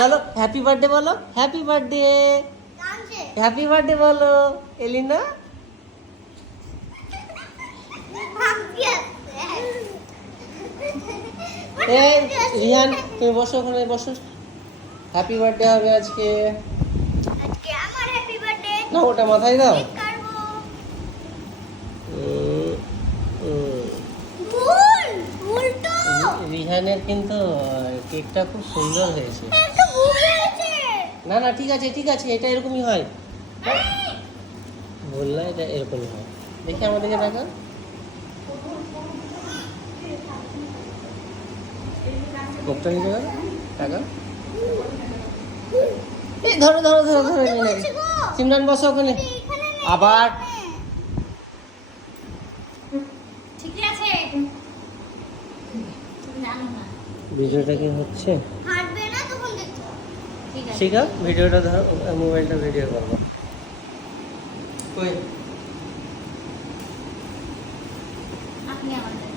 বলো happy birthday বলো, happy birthday, happy birthday বলো এলিনা। এই রিহান তুমি বসো, ওখানে বসো। হ্যাপি বার্থডে হবে আজকে। না ওটা মাথায় দাও। রিহানের কিন্তু কেকটা খুব সুন্দর হয়েছে। না না ঠিক আছে ঠিক আছে, এটা এরকমই হয়। বললে এটা এরকমই হয়। দেখি আমাদেরকে দেখা। মুখটা নিতে গেল টাকা। এই ধরো ধরো ধরো ধরো সিমরান বসো ওখানে। আবার ভিডিওটা কি হচ্ছে? ঠিক আছে ভিডিওটা ধরো, মোবাইলটা ভিডিও করবো। কই আপনি আমাদের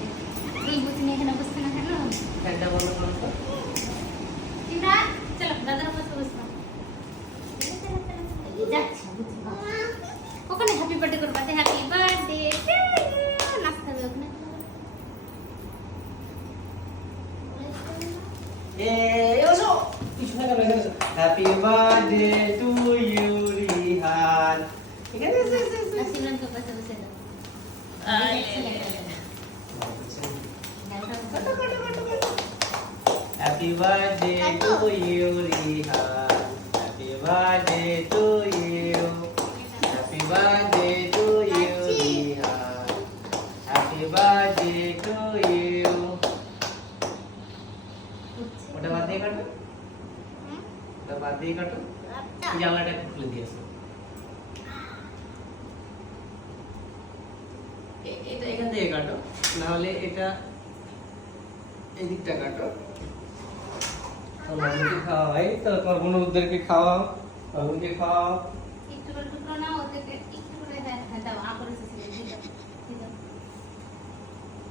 এই বুঝিনি এখানে বসতে না কেন? ফ্যানটা বন্ধ করো তো। সিমরান চলো দাদার পাশে বসো। যাচ্ছি ওখানে হ্যাপি বার্থডে করবা, হ্যাপি বার্থডে নাচতে হবে ওখানে। Happy birthday to you Rihan. এখানে সিমরান তো পাশে বসে দাও। Happy birthday to you Rihan, happy birthday to you, happy birthday to you Rihan, happy birthday to you. ওটা বাদ দিয়ে কাটো, ওটা বাদ দিয়ে কাটো। জানলাটা একটু খুলে দিয়েছে। এটা এখান থেকে কাটো, নাহলে এটা এদিকটা কাটো। মামুকে খাওয়াই তো, তোমার বোনদেরকে খাওয়াও, মামুকে খাওয়াও। একটু টুকরো না ওদেরকে একটু করে দাও আবার এসে দিও দিও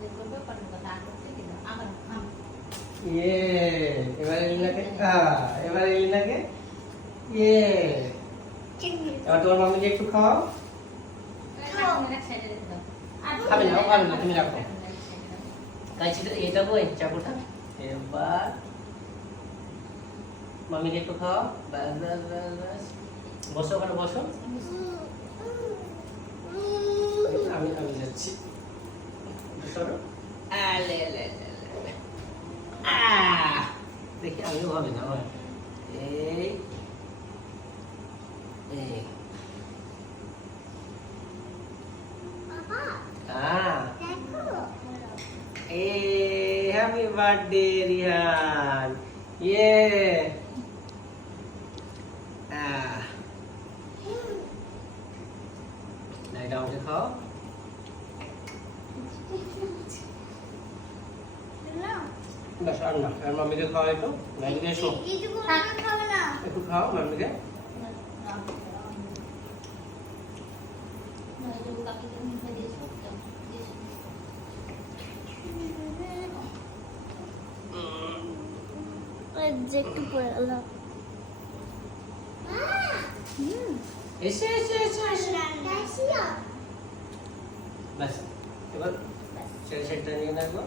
দেখো পারবে কথা করতে দিও আবার খাও। ইয়ে এবার এলিনাকে এবার এলিনাকে ইয়ে। এবার তোমার মামুকে একটু খাওয়াও। খাবে না খাবে না, তুমি রাখো। কাইছিটা এটা বই চাকুটা। এবার মামিকে একটু খাওয়াও। ব্যাস ব্যাস ব্যাস ব্যাস। বসো ওখানে বসো। আমি আমি যাচ্ছি। সরো। আলে লে লে লে। দেখি আমিও হবে না। এই এই হ্যাপি বার্থডে রিহান। ইয়ে এটা আমাকে খাও। বাস আর না, আর মামিকে খাও একটু। মামিকে এসো একটু খাও মামিকে। একটু পরে আল্লাহ এসে এসে এসে এসে বাস এবার সেটটা নিয়ে রাখবো।